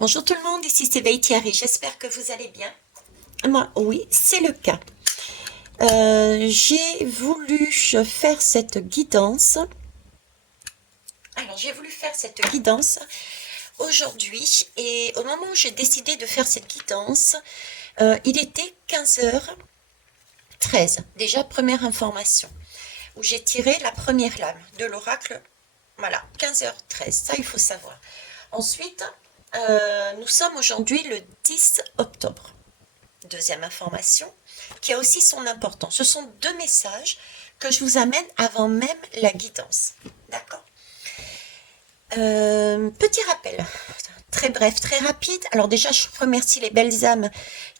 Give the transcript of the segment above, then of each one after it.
Bonjour tout le monde, ici c'est Thierry, j'espère que vous allez bien. Moi, oui, c'est le cas. J'ai voulu faire cette guidance. Alors, j'ai voulu faire cette guidance aujourd'hui et au moment où j'ai décidé de faire cette guidance, il était 15h13. Déjà, première information, où j'ai tiré la première lame de l'oracle. Voilà, 15h13, ça il faut savoir. Ensuite, nous sommes aujourd'hui le 10 octobre. Deuxième information, qui a aussi son importance. Ce sont deux messages que je vous amène avant même la guidance. D'accord. Petit rappel, très bref, très rapide. Alors déjà, je remercie les belles âmes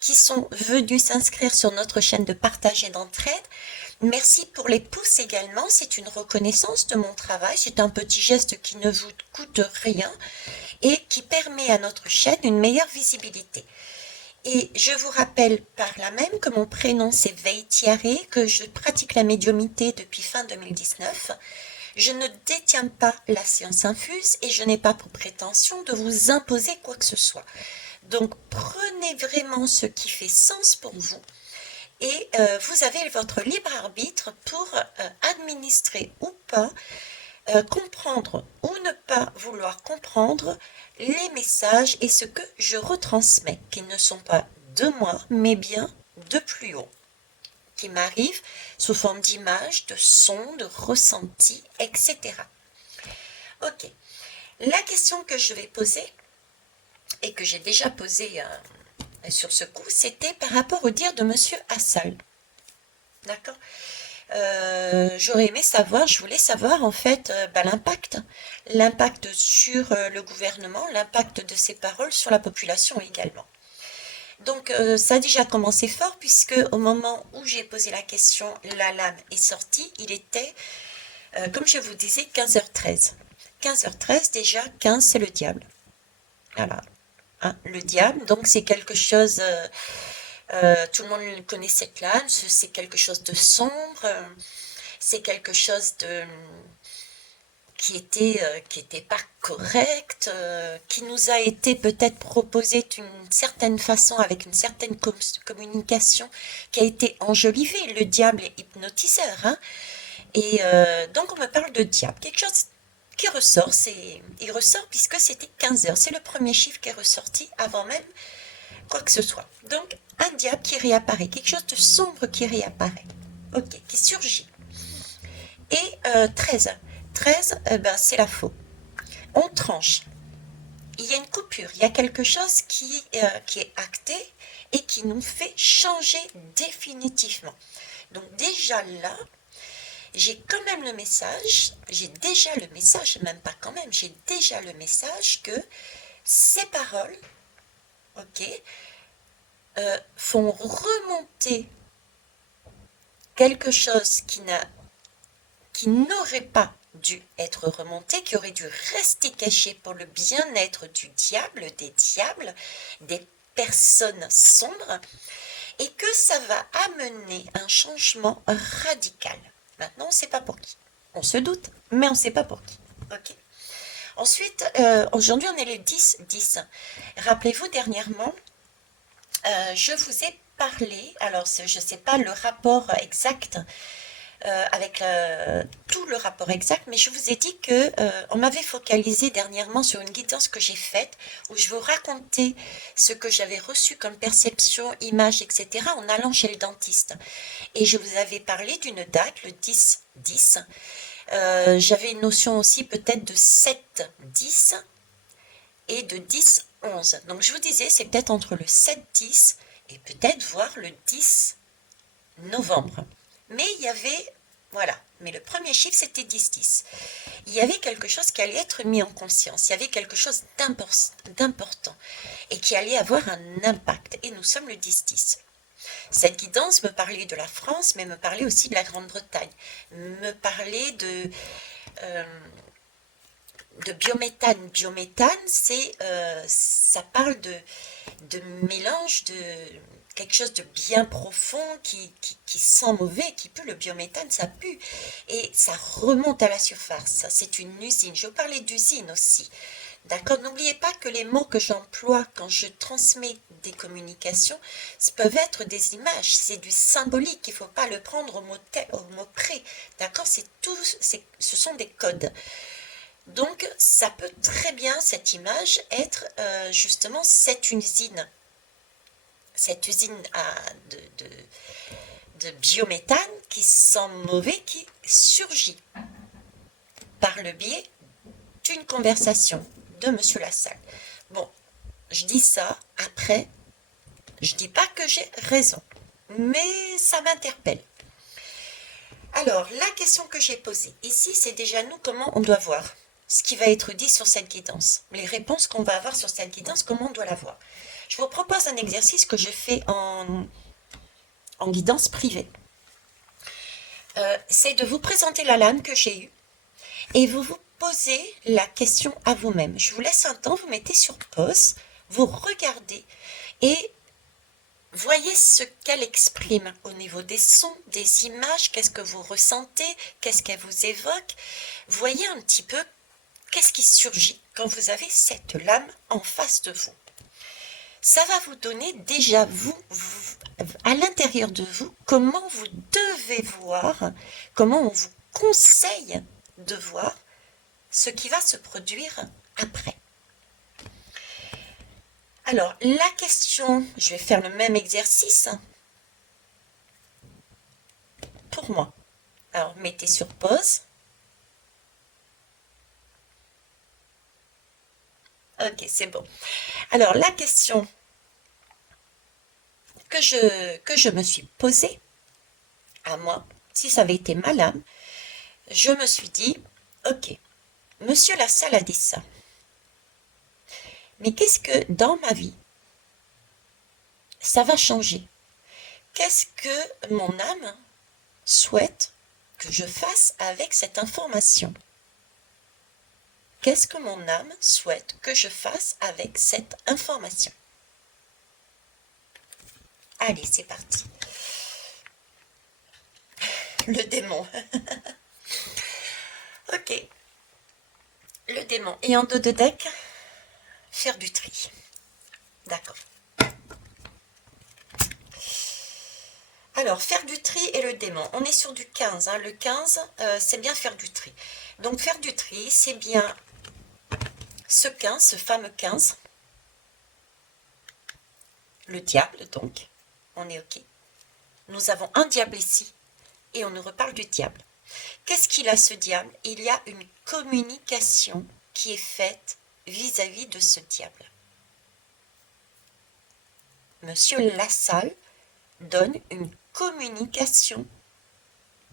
qui sont venues s'inscrire sur notre chaîne de partage et d'entraide. Merci pour les pouces également, c'est une reconnaissance de mon travail, c'est un petit geste qui ne vous coûte rien et qui permet à notre chaîne une meilleure visibilité. Et je vous rappelle par là même que mon prénom c'est Thierry, que je pratique la médiumnité depuis fin 2019. Je ne détiens pas la science infuse et je n'ai pas pour prétention de vous imposer quoi que ce soit. Donc prenez vraiment ce qui fait sens pour vous et vous avez votre libre arbitre pour administrer ou pas, comprendre ou ne pas vouloir comprendre les messages et ce que je retransmets, qui ne sont pas de moi, mais bien de plus haut, qui m'arrivent sous forme d'images, de sons, de ressentis, etc. Ok. La question que je vais poser, et que j'ai déjà posée sur ce coup, c'était par rapport au dire de Monsieur Assal. D'accord. J'aurais aimé savoir, je voulais savoir en fait l'impact sur le gouvernement, l'impact de ces paroles sur la population également. Donc ça a déjà commencé fort puisque au moment où j'ai posé la question, la lame est sortie, il était, comme je vous disais, 15h13. 15h13 déjà, 15 c'est le diable. Voilà. Hein, le diable, donc c'est quelque chose, tout le monde connaît cette lame, c'est quelque chose de sombre, c'est quelque chose de qui était pas correct, qui nous a été peut-être proposé d'une certaine façon avec une certaine communication qui a été enjolivée. Le diable est hypnotiseur, hein. Et donc on me parle de diable, quelque chose qui ressort, il ressort puisque c'était 15h, c'est le premier chiffre qui est ressorti avant même quoi que ce soit. Donc un diable qui réapparaît, quelque chose de sombre qui réapparaît, ok, qui surgit. Et 13. 13, ben, c'est la faux. On tranche. Il y a une coupure, il y a quelque chose qui est acté et qui nous fait changer définitivement. Donc déjà là, j'ai quand même le message, j'ai déjà le message, même pas quand même, j'ai déjà le message que ces paroles, ok, font remonter quelque chose qui n'aurait pas dû être remonté, qui aurait dû rester caché pour le bien-être du diable, des diables, des personnes sombres, et que ça va amener un changement radical. Maintenant, on ne sait pas pour qui. On se doute, mais on ne sait pas pour qui. Ok. Ensuite, aujourd'hui, on est le 10-10. Rappelez-vous, dernièrement, je vous ai parlé, alors je ne sais pas le rapport exact avec tout le rapport exact, mais je vous ai dit que on m'avait focalisé dernièrement sur une guidance que j'ai faite où je vous racontais ce que j'avais reçu comme perception, image, etc. en allant chez le dentiste. Et je vous avais parlé d'une date, le 10-10. J'avais une notion aussi peut-être de 7-10 et de 10-11. Donc je vous disais, c'est peut-être entre le 7-10 et peut-être voir le 10 novembre. Mais il y avait, voilà, mais le premier chiffre c'était 10-10. Il y avait quelque chose qui allait être mis en conscience, il y avait quelque chose d'important et qui allait avoir un impact. Et nous sommes le 10-10. Cette guidance me parlait de la France, mais me parlait aussi de la Grande-Bretagne, me parlait euh, de biométhane. Biométhane, ça parle de mélange de quelque chose de bien profond qui sent mauvais, qui pue. Le biométhane, ça pue. Et ça remonte à la surface. C'est une usine. Je parlais d'usine aussi. D'accord? N'oubliez pas que les mots que j'emploie quand je transmets des communications peuvent être des images, c'est du symbolique, il ne faut pas le prendre au mot près. D'accord? Ce sont des codes. Donc, ça peut très bien, cette image, être justement cette usine. Cette usine de biométhane qui sent mauvais, qui surgit par le biais d'une conversation de Monsieur Lassalle. Bon, je dis ça, après, je dis pas que j'ai raison, mais ça m'interpelle. Alors, la question que j'ai posée ici, c'est déjà nous, comment on doit voir ce qui va être dit sur cette guidance, les réponses qu'on va avoir sur cette guidance, comment on doit la voir. Je vous propose un exercice que je fais en guidance privée. C'est de vous présenter la lame que j'ai eue et vous vous posez la question à vous-même. Je vous laisse un temps, vous mettez sur pause, vous regardez et voyez ce qu'elle exprime au niveau des sons, des images, qu'est-ce que vous ressentez, qu'est-ce qu'elle vous évoque. Voyez un petit peu qu'est-ce qui surgit quand vous avez cette lame en face de vous. Ça va vous donner déjà, vous à l'intérieur de vous, comment vous devez voir, comment on vous conseille de voir ce qui va se produire après. Alors, la question, je vais faire le même exercice pour moi. Alors, mettez sur pause. Ok, c'est bon. Alors, la question que je me suis posée à moi, si ça avait été ma lame, je me suis dit, ok, Monsieur Lassalle a dit ça. Mais qu'est-ce que dans ma vie, ça va changer? Qu'est-ce que mon âme souhaite que je fasse avec cette information? Qu'est-ce que mon âme souhaite que je fasse avec cette information? Allez, c'est parti. Le démon. Ok. Le démon. Et en dos de deck, faire du tri. D'accord. Alors, faire du tri et le démon. On est sur du 15. Hein. Le 15, c'est bien faire du tri. Donc, faire du tri, c'est bien ce 15, ce fameux 15. Le diable, donc. On est OK. Nous avons un diable ici et on nous reparle du diable. Qu'est-ce qu'il a, ce diable? Il y a une communication qui est faite vis-à-vis de ce diable. Monsieur Lassalle donne une communication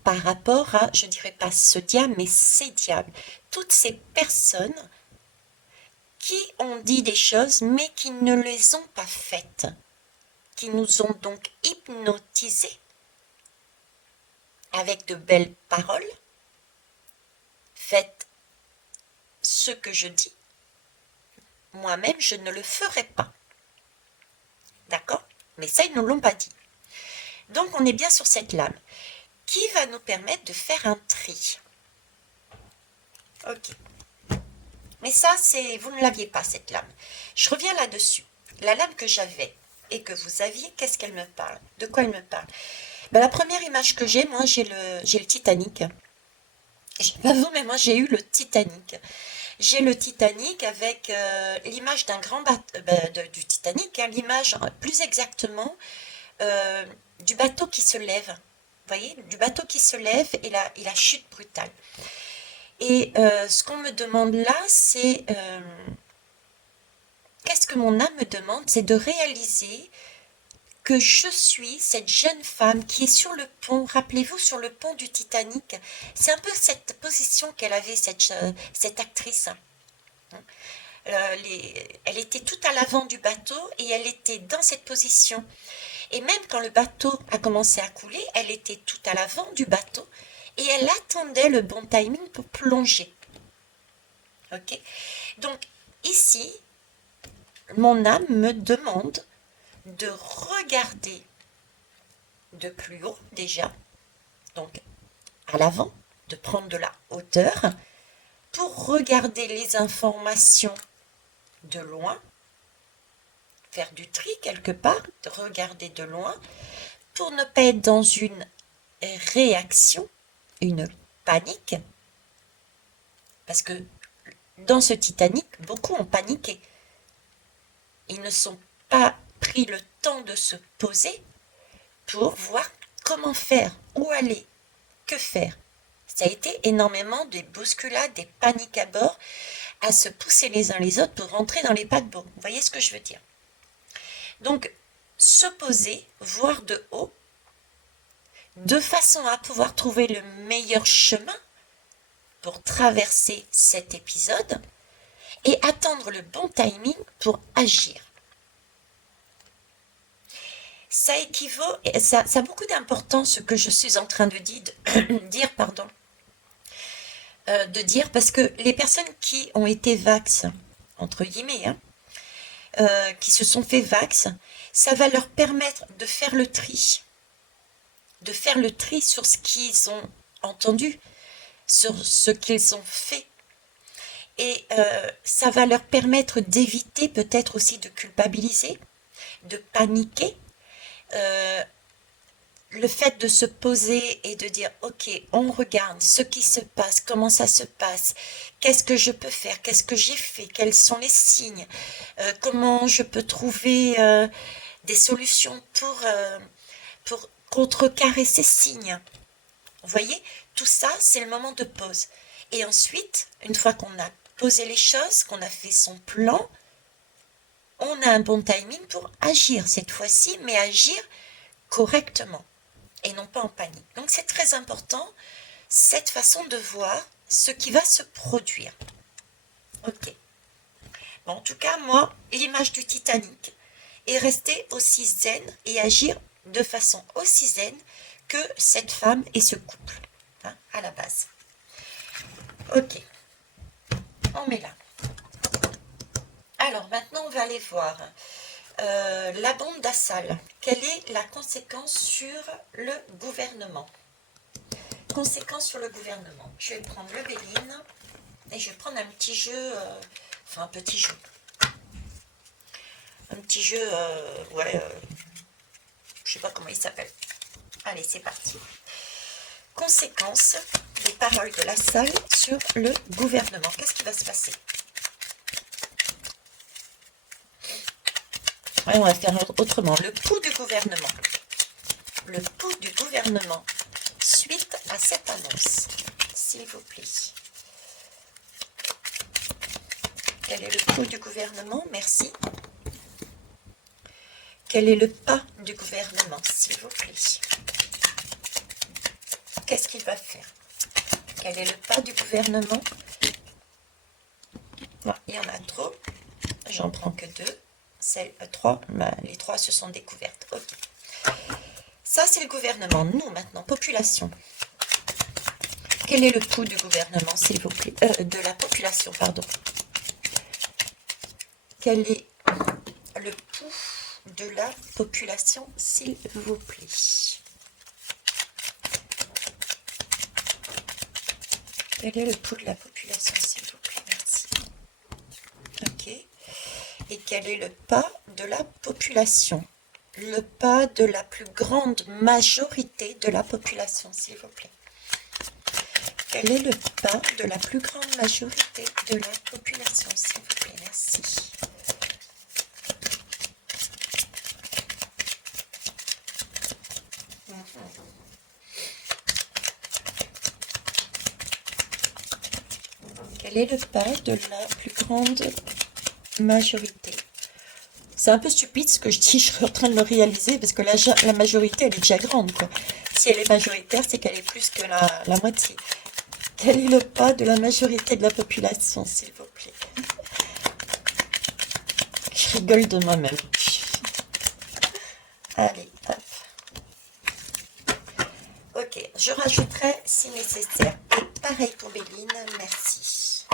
par rapport à, je ne dirais pas ce diable, mais ces diables. Toutes ces personnes qui ont dit des choses, mais qui ne les ont pas faites, qui nous ont donc hypnotisés avec de belles paroles. Faites ce que je dis. Moi-même, je ne le ferai pas. D'accord? Mais ça, ils ne nous l'ont pas dit. Donc, on est bien sur cette lame qui va nous permettre de faire un tri. Ok. Mais ça, vous ne l'aviez pas, cette lame. Je reviens là-dessus. La lame que j'avais et que vous aviez, qu'est-ce qu'elle me parle? De quoi elle me parle? Ben, la première image que j'ai, moi, j'ai le Titanic. Je sais pas vous, mais moi, j'ai eu le Titanic. J'ai le Titanic avec l'image d'un grand bateau, du Titanic, hein, l'image plus exactement du bateau qui se lève. Vous voyez, du bateau qui se lève et la chute brutale. Et ce qu'on me demande là, c'est qu'est-ce que mon âme me demande? C'est de réaliser que je suis cette jeune femme qui est sur le pont. Rappelez-vous, sur le pont du Titanic. C'est un peu cette position qu'elle avait, cette actrice. Elle était tout à l'avant du bateau et elle était dans cette position. Et même quand le bateau a commencé à couler, elle était tout à l'avant du bateau et elle attendait le bon timing pour plonger. Ok? Donc ici, mon âme me demande de regarder de plus haut déjà, donc à l'avant, de prendre de la hauteur pour regarder les informations de loin, faire du tri quelque part, de regarder de loin, pour ne pas être dans une réaction, une panique, parce que dans ce Titanic, beaucoup ont paniqué. Ils ne sont pas pris le temps de se poser pour voir comment faire, où aller, que faire. Ça a été énormément des bousculades, des paniques à bord, à se pousser les uns les autres pour rentrer dans les paquebots. Vous voyez ce que je veux dire? Donc, se poser, voir de haut, de façon à pouvoir trouver le meilleur chemin pour traverser cet épisode et attendre le bon timing pour agir. Ça équivaut, et ça a beaucoup d'importance ce que je suis en train de dire, parce que les personnes qui ont été vax, entre guillemets, qui se sont fait vax, ça va leur permettre de faire le tri sur ce qu'ils ont entendu, sur ce qu'ils ont fait. Et ça va leur permettre d'éviter peut-être aussi de culpabiliser, de paniquer. Le fait de se poser et de dire ok, on regarde ce qui se passe, comment ça se passe, qu'est-ce que je peux faire, qu'est-ce que j'ai fait, quels sont les signes, comment je peux trouver des solutions pour contrecarrer ces signes. Vous voyez, tout ça, c'est le moment de pause. Et ensuite, une fois qu'on a posé les choses, qu'on a fait son plan, on a un bon timing pour agir cette fois-ci, mais agir correctement et non pas en panique. Donc c'est très important, cette façon de voir ce qui va se produire. Ok. Bon, en tout cas, moi, l'image du Titanic est rester aussi zen et agir de façon aussi zen que cette femme et ce couple, à la base. Ok, on met là. Alors maintenant, on va aller voir la bombe d'Assal. Quelle est la conséquence sur le gouvernement? Conséquence sur le gouvernement. Je vais prendre le Béline et je vais prendre un petit jeu, un petit jeu, je sais pas comment il s'appelle. Allez, c'est parti. Conséquence des paroles de Lassalle sur le gouvernement. Qu'est-ce qui va se passer? Ouais, on va faire autrement. Le pouls du gouvernement. Le pouls du gouvernement suite à cette annonce, s'il vous plaît. Quel est le pouls du gouvernement? Merci. Quel est le pas du gouvernement, s'il vous plaît? Qu'est-ce qu'il va faire? Quel est le pas du gouvernement? Bon, il y en a trop. J'en prends que deux. Trois, les trois se sont découvertes. Ok. Ça, c'est le gouvernement. Nous, maintenant, population. Quel est le pouls du gouvernement, s'il vous plaît? De la population, pardon. Quel est le pouls de la population, s'il vous plaît? Quel est le pouls de la population, s'il vous plaît? Merci. Ok. Et quel est le pas de la population? Le pas de la plus grande majorité de la population, s'il vous plaît. Quel est le pas de la plus grande majorité de la population, s'il vous plaît? Merci. Quel est le pas de la plus grande majorité? C'est un peu stupide ce que je dis, je suis en train de me réaliser parce que la majorité, elle est déjà grande, quoi. Si elle est majoritaire, c'est qu'elle est plus que la moitié. Quel est le pas de la majorité de la population, s'il vous plaît? Je rigole de moi-même. Allez, hop. Ok, je rajouterai si nécessaire. Et pareil pour Béline, merci.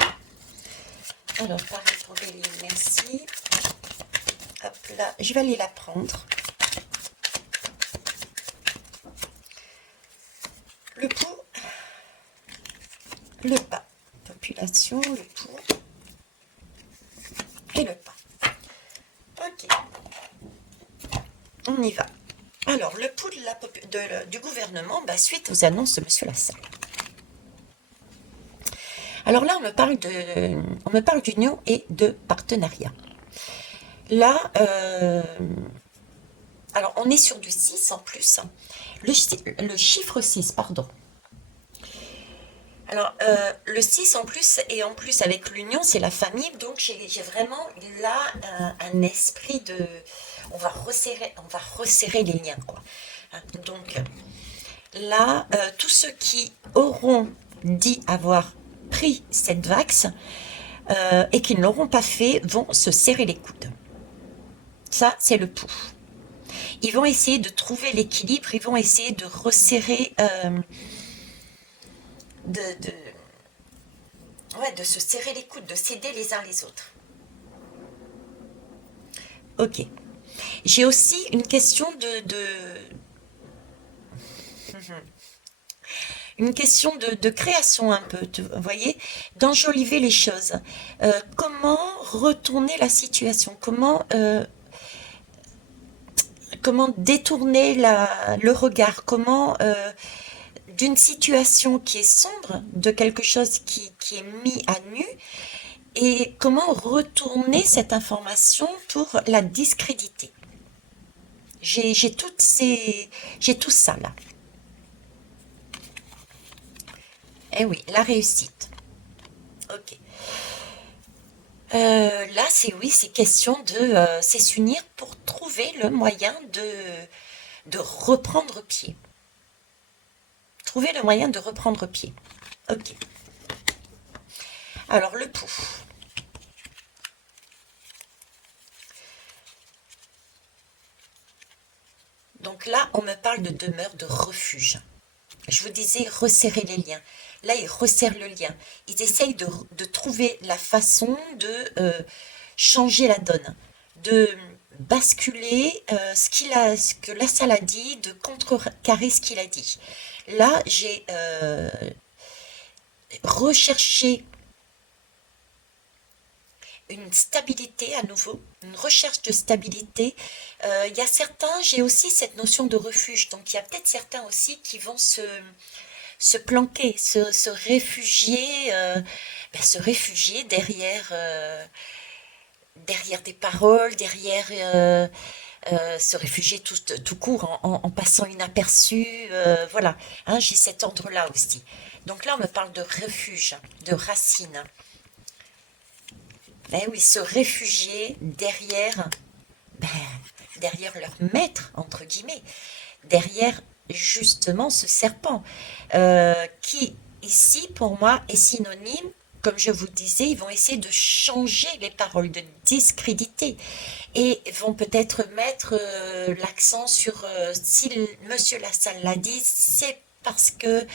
Alors, pareil pour Béline, merci. Hop là, je vais aller la prendre. Le pouls, le pas. Population, le pouls et le pas. On y va. Alors, le pouls du gouvernement, bah, suite aux annonces de M. Lassalle. Alors là, on me parle d'union et de partenariat. Là, alors on est sur du 6 en plus. Le chiffre 6, pardon. Alors, le 6 en plus, et en plus avec l'union, c'est la famille, donc j'ai vraiment là un esprit de... on va resserrer les liens, quoi. Hein, donc là, tous ceux qui auront dit avoir pris cette vax et qui ne l'auront pas fait vont se serrer les coudes. Ça, c'est le pouls. Ils vont essayer de trouver l'équilibre, ils vont essayer de resserrer, de, de, ouais, de se serrer les coudes, de s'aider les uns les autres. Ok. J'ai aussi une question une question de création un peu, vous voyez, d'enjoliver les choses. Comment retourner la situation? Comment détourner le regard? Comment d'une situation qui est sombre, de quelque chose qui est mis à nu, et comment retourner cette information pour la discréditer. J'ai tout ça là. Eh oui, la réussite. Ok. Là, c'est question c'est s'unir pour trouver le moyen de reprendre pied. Trouver le moyen de reprendre pied. Ok. Alors, le pouls. Donc là, on me parle de demeure, de refuge. Je vous disais resserrer les liens. Là, ils resserrent le lien. Ils essayent de trouver la façon de changer la donne, de basculer ce que la salle a dit, de contrecarrer ce qu'il a dit. Là, j'ai recherché une stabilité à nouveau, une recherche de stabilité. Il y a certains, j'ai aussi cette notion de refuge, donc il y a peut-être certains aussi qui vont se planquer, se réfugier, se réfugier derrière des paroles, derrière se réfugier tout court en passant inaperçu. Voilà, hein, j'ai cet ordre-là aussi. Donc là, on me parle de refuge, de racine. Ben oui, se réfugier ben, derrière leur maître, entre guillemets, derrière justement ce serpent, qui ici, pour moi, est synonyme, comme je vous disais, ils vont essayer de changer les paroles, de discréditer, et vont peut-être mettre l'accent sur si Monsieur Lassalle l'a dit, c'est parce que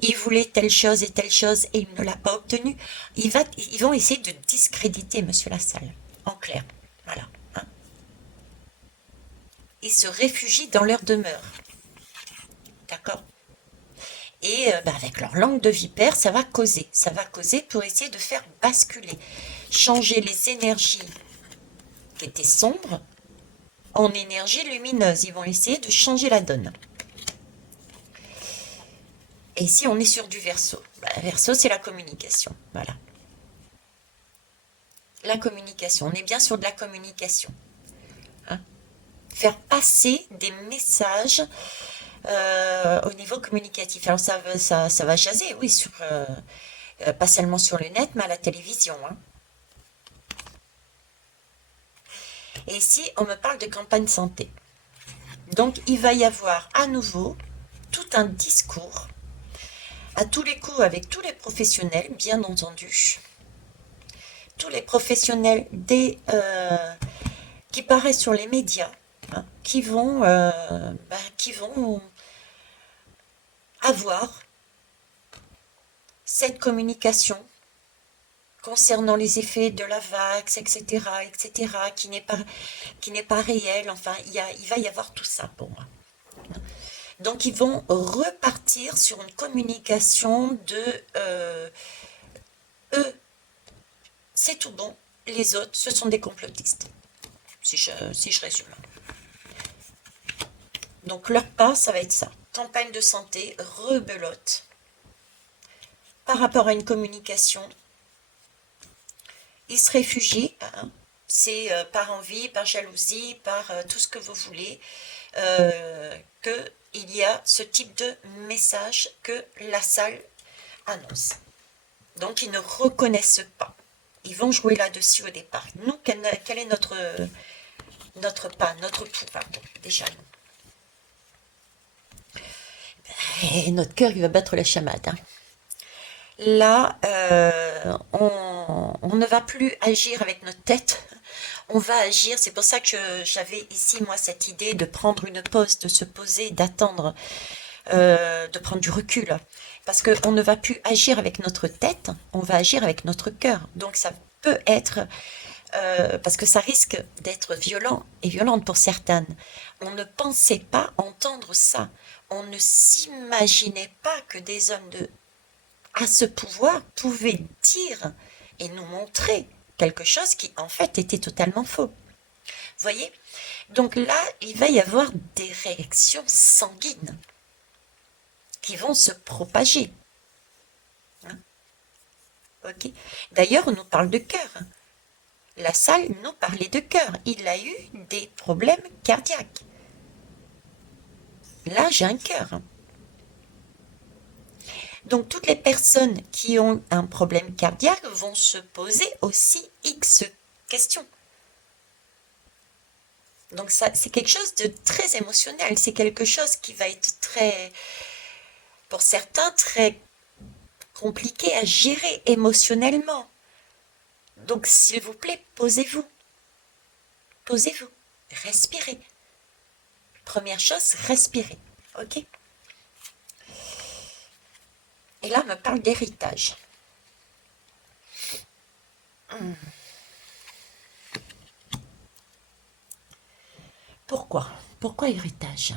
il voulait telle chose et il ne l'a pas obtenu. Ils vont essayer de discréditer Monsieur Lassalle, en clair. Voilà. Hein. Ils se réfugient dans leur demeure. D'accord. Et avec leur langue de vipère, ça va causer. Ça va causer pour essayer de faire basculer, changer les énergies qui étaient sombres en énergie lumineuse. Ils vont essayer de changer la donne. Et ici, on est sur du Verseau. Verseau, c'est la communication. Voilà. La communication. On est bien sur de la communication. Hein. Faire passer des messages au niveau communicatif. Alors, ça va jaser, oui, pas seulement sur le net, mais à la télévision. Hein. Et ici, on me parle de campagne santé. Donc, il va y avoir à nouveau tout un discours, à tous les coups avec tous les professionnels, bien entendu. Tous les professionnels qui paraissent sur les médias, hein, qui vont avoir cette communication concernant les effets de la vax, etc., qui n'est pas réel. Enfin, il va y avoir tout ça pour moi. Donc, ils vont repartir sur une communication de eux, c'est tout bon, les autres, ce sont des complotistes, si je résume. Donc leur pas, ça va être ça. Campagne de santé, rebelote. Par rapport à une communication, ils se réfugient, hein. C'est par envie, par jalousie, par tout ce que vous voulez, qu'il y a ce type de message que la salle annonce. Donc ils ne reconnaissent pas. Ils vont jouer là-dessus au départ. Nous, quel est notre pas, notre pouls, pardon, déjà nous. Et notre cœur, il va battre la chamade, hein. Là, on ne va plus agir avec notre tête, on va agir. C'est pour ça que j'avais ici, moi, cette idée de prendre une pause, de se poser, d'attendre, de prendre du recul. Parce qu'on ne va plus agir avec notre tête, on va agir avec notre cœur. Donc ça peut être, parce que ça risque d'être violent et violente pour certaines. On ne pensait pas entendre ça. On ne s'imaginait pas que des hommes à ce pouvoir pouvaient dire et nous montrer quelque chose qui en fait était totalement faux. Voyez? Donc là, il va y avoir des réactions sanguines qui vont se propager. Hein? Ok. D'ailleurs, on nous parle de cœur. La salle nous parlait de cœur. Il a eu des problèmes cardiaques. Là, j'ai un cœur. Donc, toutes les personnes qui ont un problème cardiaque vont se poser aussi X questions. Donc, ça, c'est quelque chose de très émotionnel. C'est quelque chose qui va être très, pour certains, très compliqué à gérer émotionnellement. Donc, s'il vous plaît, posez-vous. Posez-vous. Respirez. Première chose, respirez. Ok? Et là, on me parle d'héritage. Pourquoi? Pourquoi héritage?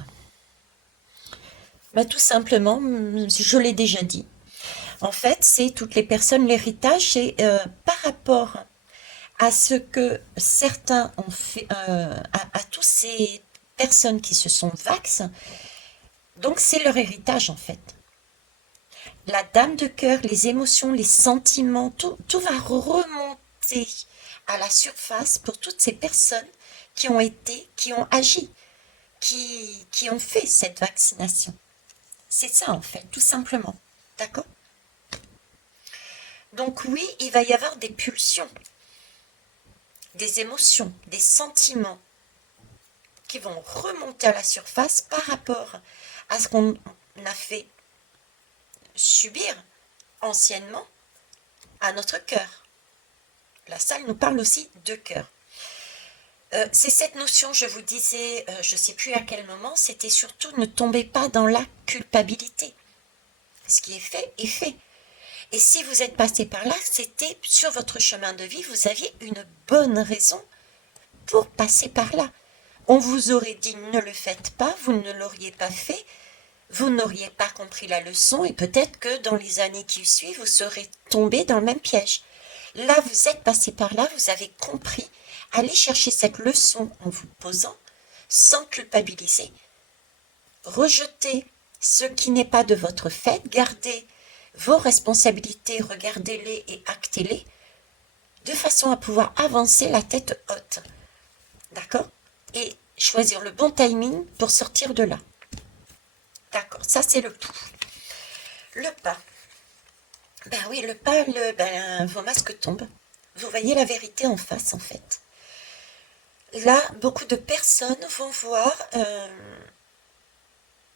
Ben, tout simplement, je l'ai déjà dit. En fait, c'est toutes les personnes, l'héritage, c'est par rapport à ce que certains ont fait, à toutes ces personnes qui se sont vax. Donc, c'est leur héritage, en fait. La dame de cœur, les émotions, les sentiments, tout va remonter à la surface pour toutes ces personnes qui ont été, qui ont agi, qui ont fait cette vaccination. C'est ça en fait, tout simplement. D'accord? Donc oui, il va y avoir des pulsions, des émotions, des sentiments qui vont remonter à la surface par rapport à ce qu'on a fait subir anciennement à notre cœur. La salle nous parle aussi de cœur. C'est cette notion, je vous disais, je ne sais plus à quel moment, c'était surtout ne tombez pas dans la culpabilité. Ce qui est fait est fait. Et si vous êtes passé par là, c'était sur votre chemin de vie, vous aviez une bonne raison pour passer par là. On vous aurait dit ne le faites pas, vous ne l'auriez pas fait, vous n'auriez pas compris la leçon et peut-être que dans les années qui suivent, vous serez tombé dans le même piège. Là, vous êtes passé par là, vous avez compris. Allez chercher cette leçon en vous posant, sans culpabiliser. Rejetez ce qui n'est pas de votre fait, gardez vos responsabilités, regardez-les et actez-les, de façon à pouvoir avancer la tête haute. D'accord? Et choisir le bon timing pour sortir de là. D'accord, ça c'est le tout. Le pas. Ben oui, le pas, vos masques tombent. Vous voyez la vérité en face, en fait. Là, beaucoup de personnes vont voir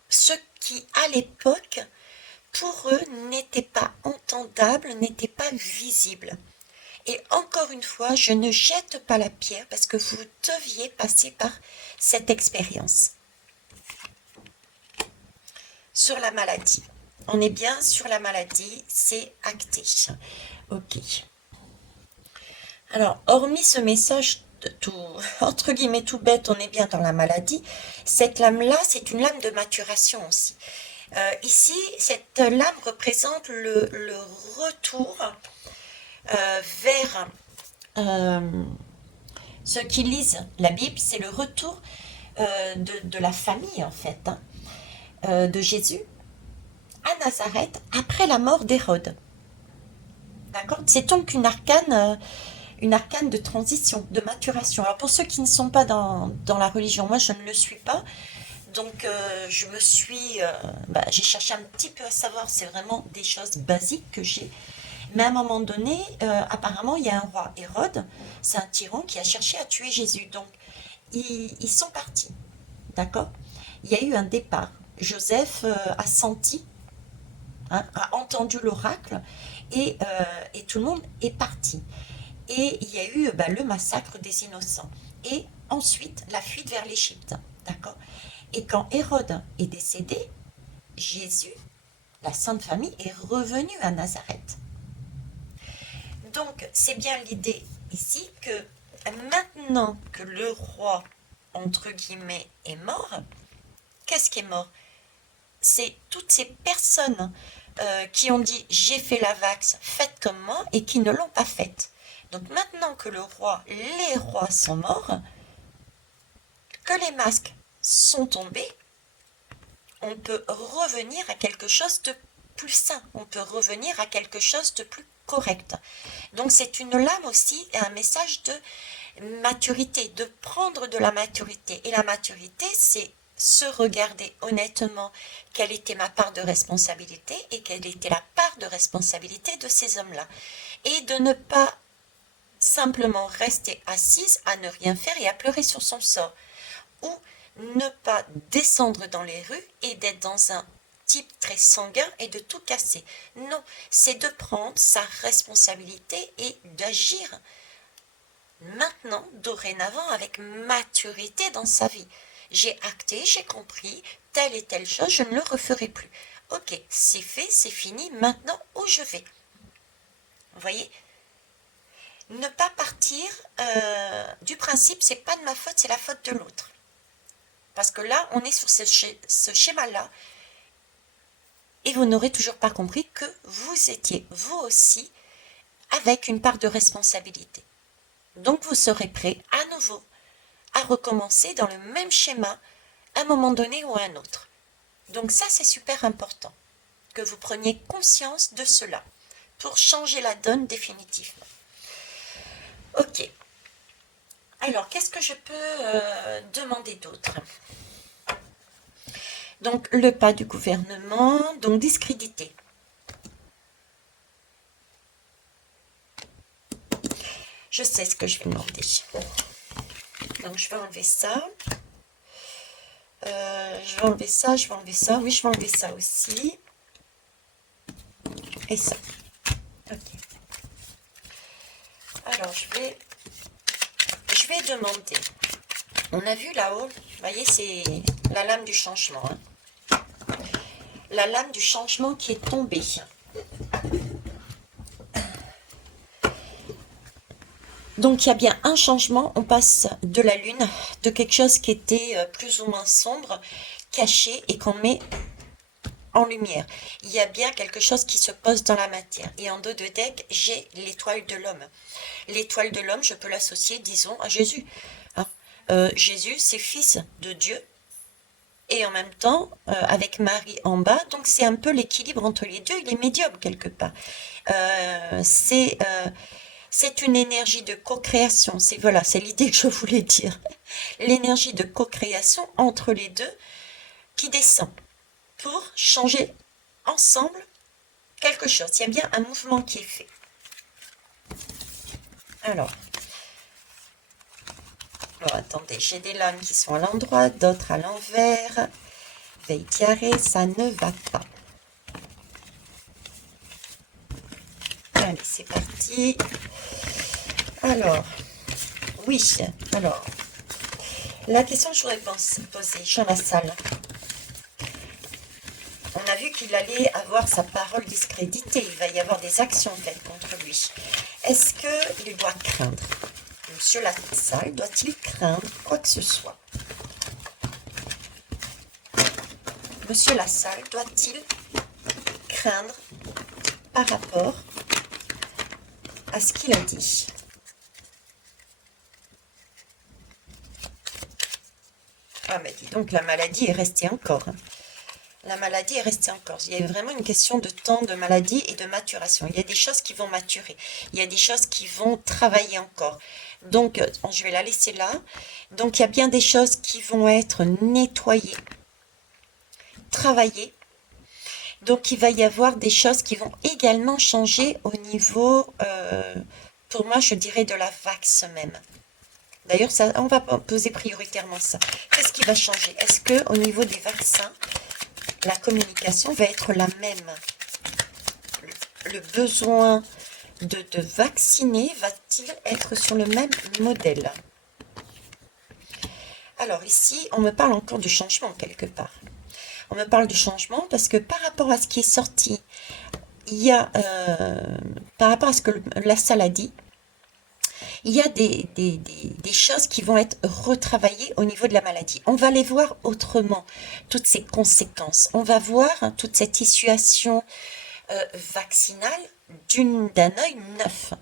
ce qui, à l'époque, pour eux, n'était pas entendable, n'était pas visible. Et encore une fois, je ne jette pas la pierre parce que vous deviez passer par cette expérience. Sur la maladie. On est bien sur la maladie, c'est acté. Ok. Alors, hormis ce message tout, entre guillemets, tout bête, on est bien dans la maladie, cette lame-là, c'est une lame de maturation aussi. Ici, cette lame représente le retour vers ceux qui lisent la Bible, c'est le retour de la famille, en fait, hein, de Jésus à Nazareth après la mort d'Hérode. D'accord? C'est donc une arcane de transition, de maturation. Alors pour ceux qui ne sont pas dans la religion, moi je ne le suis pas, donc je me suis, j'ai cherché un petit peu à savoir, c'est vraiment des choses basiques que j'ai. Mais à un moment donné, apparemment, il y a un roi Hérode, c'est un tyran qui a cherché à tuer Jésus. Donc ils sont partis, d'accord? Il y a eu un départ. Joseph a senti, hein, a entendu l'oracle et tout le monde est parti. Et il y a eu le massacre des innocents. Et ensuite, la fuite vers l'Égypte. D'accord? Et quand Hérode est décédé, Jésus, la Sainte Famille, est revenu à Nazareth. Donc, c'est bien l'idée ici que maintenant que le roi, entre guillemets, est mort, qu'est-ce qui est mort? C'est toutes ces personnes qui ont dit j'ai fait la vax, faites comme moi, et qui ne l'ont pas faite. Donc maintenant que les rois sont morts, que les masques sont tombés, on peut revenir à quelque chose de plus sain, on peut revenir à quelque chose de plus correct. Donc c'est une lame aussi et un message de maturité, de prendre de la maturité. Et la maturité, c'est se regarder honnêtement quelle était ma part de responsabilité et quelle était la part de responsabilité de ces hommes-là. Et de ne pas simplement rester assise à ne rien faire et à pleurer sur son sort. Ou ne pas descendre dans les rues et d'être dans un type très sanguin et de tout casser. Non, c'est de prendre sa responsabilité et d'agir maintenant, dorénavant, avec maturité dans sa vie. J'ai acté, j'ai compris, telle et telle chose, je ne le referai plus. Ok, c'est fait, c'est fini, maintenant où je vais. Vous voyez? Ne pas partir du principe, c'est pas de ma faute, c'est la faute de l'autre. Parce que là, on est sur ce schéma-là, et vous n'aurez toujours pas compris que vous étiez, vous aussi, avec une part de responsabilité. Donc vous serez prêt à nouveau à recommencer dans le même schéma à un moment donné ou à un autre. Donc ça, c'est super important, que vous preniez conscience de cela pour changer la donne définitivement. Ok. Alors, qu'est-ce que je peux demander d'autre? Donc, le pas du gouvernement, donc discrédité. Je sais ce que je vais demander. Donc, je vais enlever ça. Je vais enlever ça, je vais enlever ça. Oui, je vais enlever ça aussi. Et ça. Ok. Alors, je vais demander. On a vu là-haut, vous voyez, c'est la lame du changement. Hein. La lame du changement qui est tombée. Donc il y a bien un changement, on passe de la lune, de quelque chose qui était plus ou moins sombre, caché et qu'on met en lumière. Il y a bien quelque chose qui se pose dans la matière. Et en dos de deck, j'ai l'étoile de l'homme. L'étoile de l'homme, je peux l'associer, disons, à Jésus. Hein. Jésus, c'est fils de Dieu. Et en même temps, avec Marie en bas, donc c'est un peu l'équilibre entre les deux, il est médium quelque part. C'est une énergie de co-création, c'est l'idée que je voulais dire. L'énergie de co-création entre les deux qui descend pour changer ensemble quelque chose. Il y a bien un mouvement qui est fait. Alors attendez, j'ai des lames qui sont à l'endroit, d'autres à l'envers. Veitiare, ça ne va pas. Allez, c'est parti. Alors, oui, alors, la question que je voudrais poser, Jean Lassalle. On a vu qu'il allait avoir sa parole discréditée, il va y avoir des actions faites contre lui. Est-ce qu'il doit craindre? Monsieur Lassalle doit-il craindre quoi que ce soit? Monsieur Lassalle doit-il craindre par rapport à ce qu'il a dit? Ah, mais dis donc, la maladie est restée encore, hein. La maladie est restée encore. Il y a vraiment une question de temps de maladie et de maturation. Il y a des choses qui vont maturer. Il y a des choses qui vont travailler encore. Donc, je vais la laisser là. Donc, il y a bien des choses qui vont être nettoyées, travaillées. Donc, il va y avoir des choses qui vont également changer au niveau, pour moi, je dirais de la vax même. D'ailleurs, ça, on va poser prioritairement ça. Qu'est-ce qui va changer? Est-ce que au niveau des vaccins, la communication va être la même? Le besoin de vacciner va-t-il être sur le même modèle? Alors ici, on me parle encore du changement quelque part. On me parle du changement parce que par rapport à ce qui est sorti, il y a, par rapport à ce que la salle a dit, il y a des choses qui vont être retravaillées au niveau de la maladie. On va les voir autrement, toutes ces conséquences. On va voir toute cette situation vaccinale d'un œil neuf.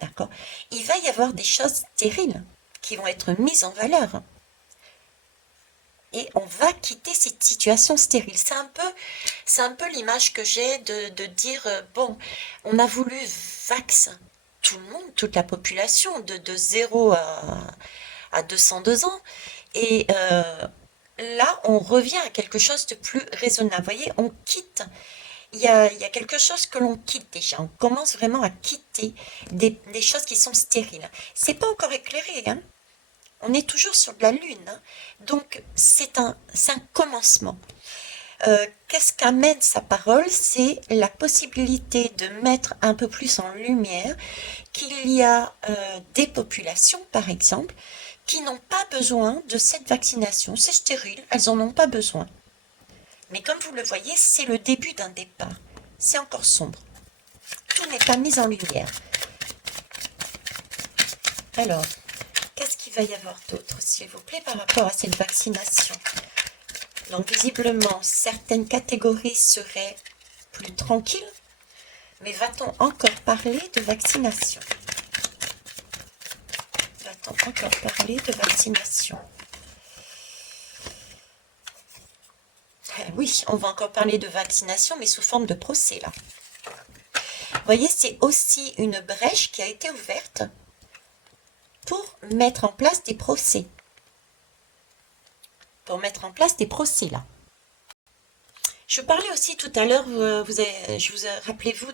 D'accord? Il va y avoir des choses stériles qui vont être mises en valeur. Et on va quitter cette situation stérile. C'est un peu l'image que j'ai de dire, bon, on a voulu vax tout le monde, toute la population, de 0 à 202 ans. Et là, on revient à quelque chose de plus raisonnable. Vous voyez, on quitte. Il y a quelque chose que l'on quitte déjà. On commence vraiment à quitter des choses qui sont stériles. C'est pas encore éclairé, hein. On est toujours sur de la lune, hein. Donc c'est un commencement. Qu'est-ce qu'amène sa parole? C'est la possibilité de mettre un peu plus en lumière qu'il y a des populations, par exemple, qui n'ont pas besoin de cette vaccination. C'est stérile, elles n'en ont pas besoin. Mais comme vous le voyez, c'est le début d'un départ. C'est encore sombre. Tout n'est pas mis en lumière. Alors, qu'est-ce qu'il va y avoir d'autre, s'il vous plaît, par rapport à cette vaccination? Donc, visiblement, certaines catégories seraient plus tranquilles, mais va-t-on encore parler de vaccination? Va-t-on encore parler de vaccination? Oui, on va encore parler de vaccination, mais sous forme de procès, là. Vous voyez, c'est aussi une brèche qui a été ouverte pour mettre en place des procès. Pour mettre en place des procès, là. Je parlais aussi tout à l'heure, rappelez-vous,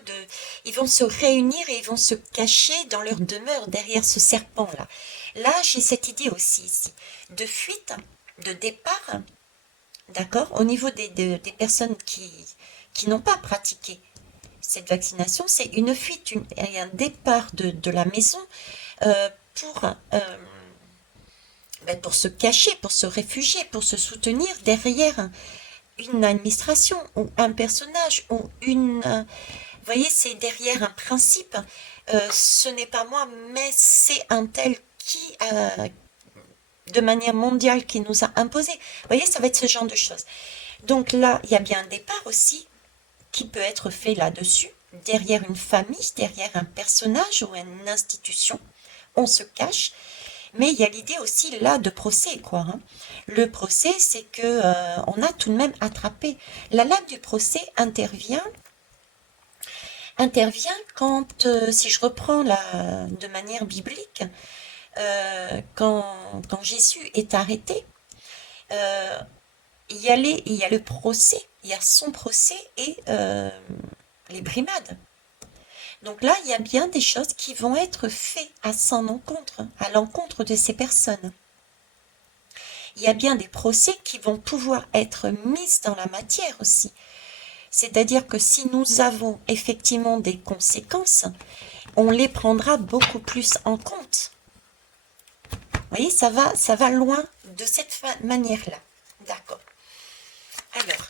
ils vont se réunir et ils vont se cacher dans leur demeure derrière ce serpent-là. Là, j'ai cette idée aussi ici, de fuite, de départ, d'accord, au niveau des personnes qui n'ont pas pratiqué cette vaccination, c'est une fuite et un départ de la maison pour pour se cacher, pour se réfugier, pour se soutenir derrière une administration ou un personnage ou vous voyez, c'est derrière un principe. Ce n'est pas moi, mais c'est un tel qui, de manière mondiale, qui nous a imposé. Vous voyez, ça va être ce genre de choses. Donc là, il y a bien un départ aussi qui peut être fait là-dessus, derrière une famille, derrière un personnage ou une institution. On se cache. Mais il y a l'idée aussi là de procès, quoi, hein. Le procès, c'est que on a tout de même attrapé. La lame du procès intervient quand, si je reprends de manière biblique, quand Jésus est arrêté, euh, il y a le procès, il y a son procès et les brimades. Donc là, il y a bien des choses qui vont être faites à son encontre, à l'encontre de ces personnes. Il y a bien des procès qui vont pouvoir être mis dans la matière aussi. C'est-à-dire que si nous avons effectivement des conséquences, on les prendra beaucoup plus en compte. Vous voyez, ça va loin de cette manière-là. D'accord. Alors,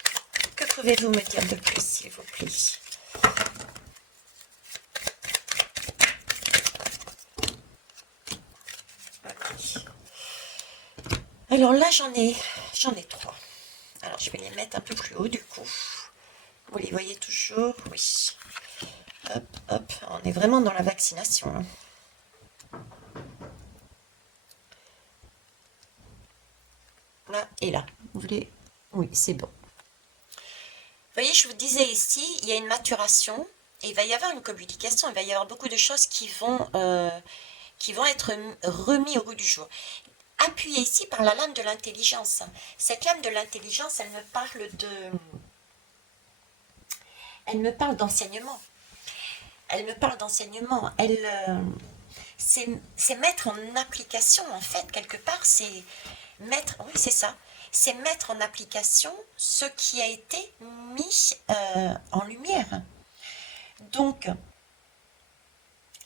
que pouvez-vous me dire de plus, s'il vous plaît? Alors là, j'en ai 3. Alors, je vais les mettre un peu plus haut, du coup. Vous les voyez toujours? Oui. Hop, hop. On est vraiment dans la vaccination, hein. là et là. Vous voulez? Oui, c'est bon. Vous voyez, je vous disais ici, il y a une maturation, et il va y avoir une communication, il va y avoir beaucoup de choses qui vont être remis au goût du jour. Appuyé ici par la lame de l'intelligence. Cette lame de l'intelligence, elle me parle d'enseignement. Elle me parle d'enseignement. C'est mettre en application, en fait, quelque part, c'est mettre, oui, c'est ça, c'est mettre en application ce qui a été mis en lumière. Donc,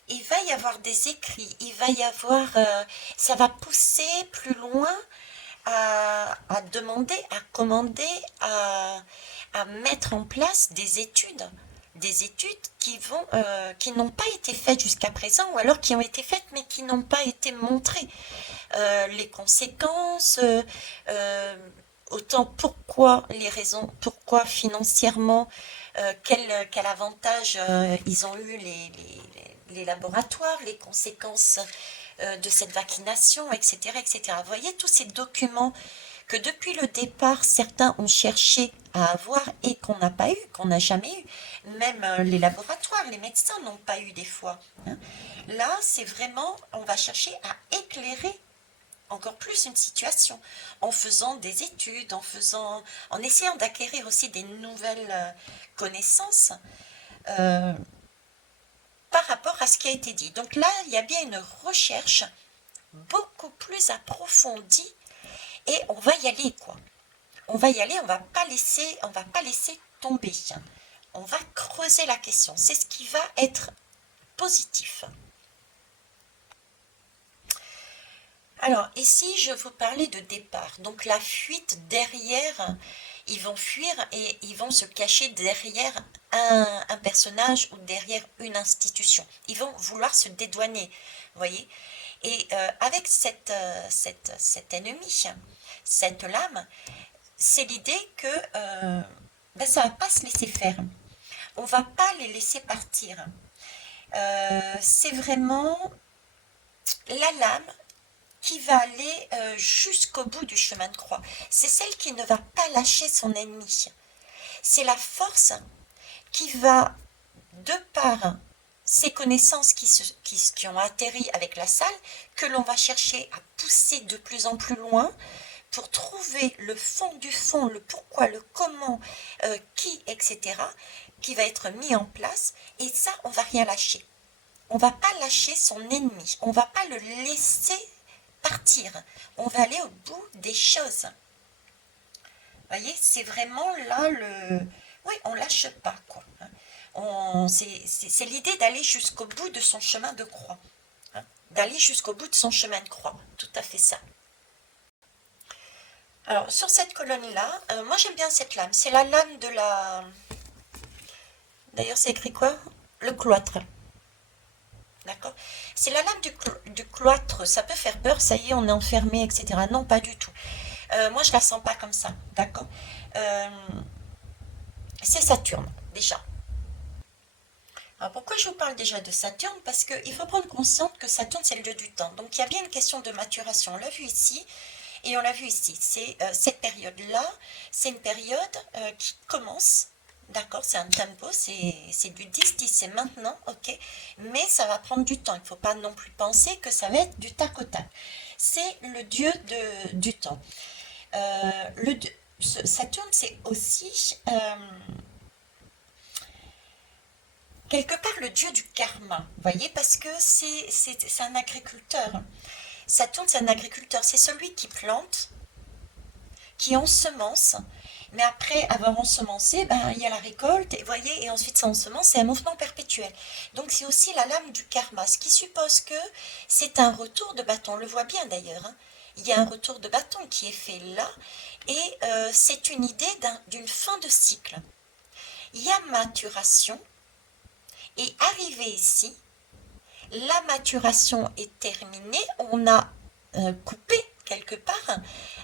il va y avoir des écrits, il va y avoir, ça va pousser plus loin à demander, à commander, à mettre en place des études qui n'ont pas été faites jusqu'à présent, ou alors qui ont été faites mais qui n'ont pas été montrées. Les conséquences, autant pourquoi les raisons, pourquoi financièrement, quel avantage ils ont eu les laboratoires, les conséquences de cette vaccination, etc., etc. Vous voyez tous ces documents que depuis le départ, certains ont cherché à avoir et qu'on n'a pas eu, qu'on n'a jamais eu. Même les laboratoires, les médecins n'ont pas eu des fois. Hein. Là, c'est vraiment, on va chercher à éclairer encore plus une situation en faisant des études, en essayant d'acquérir aussi des nouvelles connaissances par rapport à ce qui a été dit. Donc là, il y a bien une recherche beaucoup plus approfondie et on va y aller, quoi. On va y aller, on va pas laisser tomber. On va creuser la question. C'est ce qui va être positif. Alors, ici, je vous parlais de départ. Donc, la fuite derrière, ils vont fuir et ils vont se cacher derrière un personnage ou derrière une institution. Ils vont vouloir se dédouaner, vous voyez. Et avec cet ennemi, cette lame, c'est l'idée que ça ne va pas se laisser faire. On ne va pas les laisser partir. C'est vraiment la lame qui va aller jusqu'au bout du chemin de croix. C'est celle qui ne va pas lâcher son ennemi. C'est la force qui va, de par ces connaissances qui ont atterri avec la salle, que l'on va chercher à pousser de plus en plus loin pour trouver le fond du fond, le pourquoi, le comment, qui, etc., qui va être mis en place. Et ça, on ne va rien lâcher. On ne va pas lâcher son ennemi. On ne va pas le laisser partir. On va aller au bout des choses. Vous voyez, c'est vraiment là le... Oui, on lâche pas, quoi. C'est l'idée d'aller jusqu'au bout de son chemin de croix. D'aller jusqu'au bout de son chemin de croix. Tout à fait ça. Alors, sur cette colonne-là, moi j'aime bien cette lame. C'est la lame de la... D'ailleurs, c'est écrit quoi? Le cloître. D'accord? C'est la lame du cloître. Ça peut faire peur. Ça y est, on est enfermé, etc. Non, pas du tout. Moi, je la sens pas comme ça. D'accord? C'est Saturne, déjà. Alors, pourquoi je vous parle déjà de Saturne? Parce qu'il faut prendre conscience que Saturne, c'est le dieu du temps. Donc, il y a bien une question de maturation. On l'a vu ici. Et on l'a vu ici, c'est cette période-là, c'est une période qui commence, d'accord, c'est un tempo, c'est du 10-10, c'est maintenant, ok, mais ça va prendre du temps, il ne faut pas non plus penser que ça va être du tac au tac. C'est le dieu du temps. Saturne, c'est aussi quelque part le dieu du karma, vous voyez, parce que c'est un agriculteur. Saturne, c'est un agriculteur, c'est celui qui plante, qui ensemence, mais après avoir ensemencé, il y a la récolte, et voyez, et ensuite ça ensemence, c'est un mouvement perpétuel. Donc c'est aussi la lame du karma, ce qui suppose que c'est un retour de bâton, on le voit bien d'ailleurs, hein. Il y a un retour de bâton qui est fait là, et c'est une idée d'une fin de cycle. Il y a maturation, et arrivé ici, la maturation est terminée, on a coupé quelque part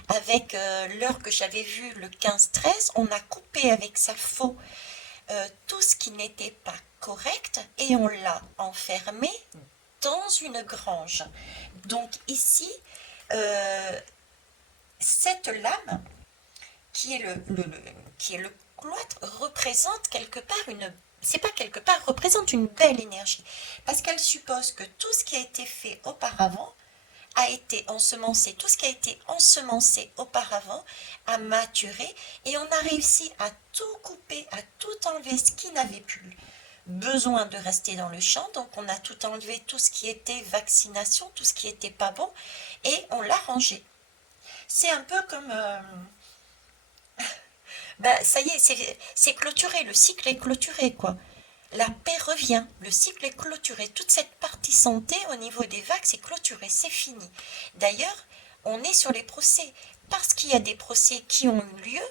avec l'heure que j'avais vue, le 15-13, on a coupé avec sa faux tout ce qui n'était pas correct et on l'a enfermé dans une grange. Donc ici, cette lame qui est qui est le cloître représente quelque part une... C'est pas quelque part, représente une belle énergie. Parce qu'elle suppose que tout ce qui a été fait auparavant a été ensemencé. Tout ce qui a été ensemencé auparavant a maturé et on a réussi à tout couper, à tout enlever ce qui n'avait plus besoin de rester dans le champ. Donc on a tout enlevé, tout ce qui était vaccination, tout ce qui était pas bon et on l'a rangé. C'est un peu comme... ben, ça y est, c'est clôturé, le cycle est clôturé, quoi. La paix revient, le cycle est clôturé. Toute cette partie santé au niveau des vagues, c'est clôturé, c'est fini. D'ailleurs, on est sur les procès. Parce qu'il y a des procès qui ont eu lieu,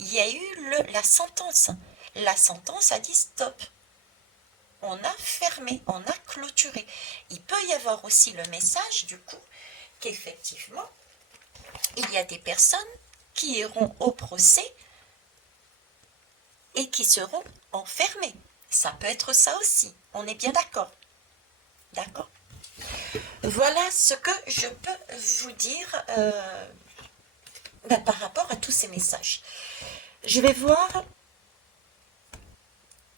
il y a eu la sentence. La sentence a dit stop. On a fermé, on a clôturé. Il peut y avoir aussi le message, du coup, qu'effectivement, il y a des personnes qui iront au procès et qui seront enfermées. Ça peut être ça aussi. On est bien d'accord. D'accord. Voilà ce que je peux vous dire par rapport à tous ces messages. Je vais voir...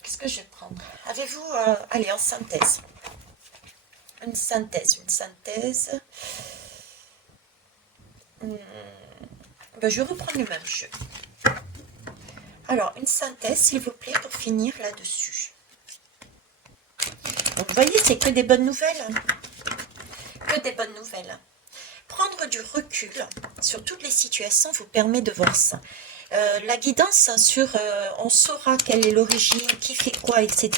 Qu'est-ce que je vais prendre? Avez-vous... allez, en synthèse. Une synthèse. Je reprends le même jeu. Alors, une synthèse, s'il vous plaît, pour finir là-dessus. Donc, vous voyez, c'est que des bonnes nouvelles. Que des bonnes nouvelles. Prendre du recul sur toutes les situations vous permet de voir ça. La guidance sur on saura quelle est l'origine, qui fait quoi, etc.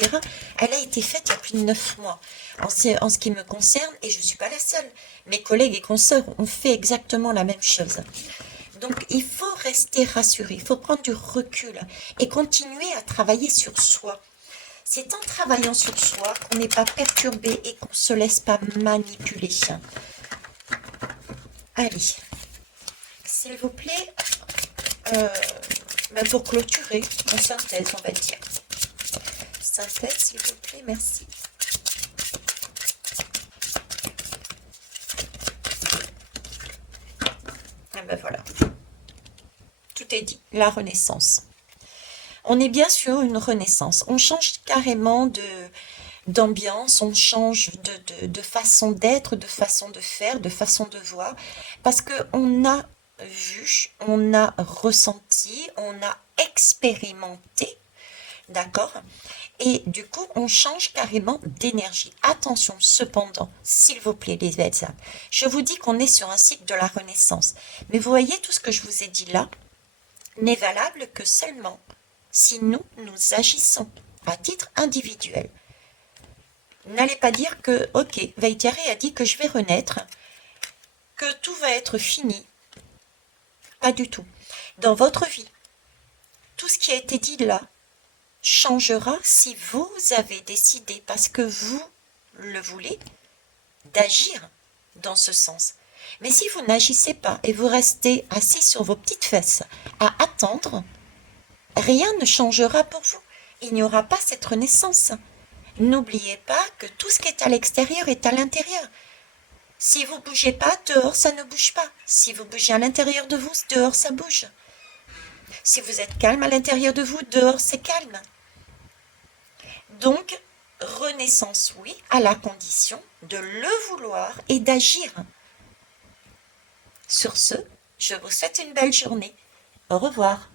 Elle a été faite il y a plus de 9 mois. En ce qui me concerne, et je ne suis pas la seule. Mes collègues et consoeurs ont fait exactement la même chose. Donc, il faut rester rassuré, il faut prendre du recul et continuer à travailler sur soi. C'est en travaillant sur soi qu'on n'est pas perturbé et qu'on ne se laisse pas manipuler. Allez, s'il vous plaît, pour clôturer, en synthèse, on va dire. Synthèse, s'il vous plaît, merci. Voilà. Tout est dit, la renaissance. On est bien sur une renaissance. On change carrément d'ambiance, on change de façon d'être, de façon de faire, de façon de voir, parce qu'on a vu, on a ressenti, on a expérimenté, d'accord? Et du coup, on change carrément d'énergie. Attention, cependant, s'il vous plaît, les belles âmes, je vous dis qu'on est sur un cycle de la renaissance. Mais vous voyez, tout ce que je vous ai dit là n'est valable que seulement si nous agissons à titre individuel. N'allez pas dire que, ok, Vaitiari a dit que je vais renaître, que tout va être fini. Pas du tout. Dans votre vie, tout ce qui a été dit là changera si vous avez décidé, parce que vous le voulez, d'agir dans ce sens. Mais si vous n'agissez pas et vous restez assis sur vos petites fesses à attendre, rien ne changera pour vous. Il n'y aura pas cette renaissance. N'oubliez pas que tout ce qui est à l'extérieur est à l'intérieur. Si vous ne bougez pas, dehors, ça ne bouge pas. Si vous bougez à l'intérieur de vous, dehors, ça bouge. Si vous êtes calme à l'intérieur de vous, dehors, c'est calme. Donc, renaissance, oui, à la condition de le vouloir et d'agir. Sur ce, je vous souhaite une belle journée. Au revoir.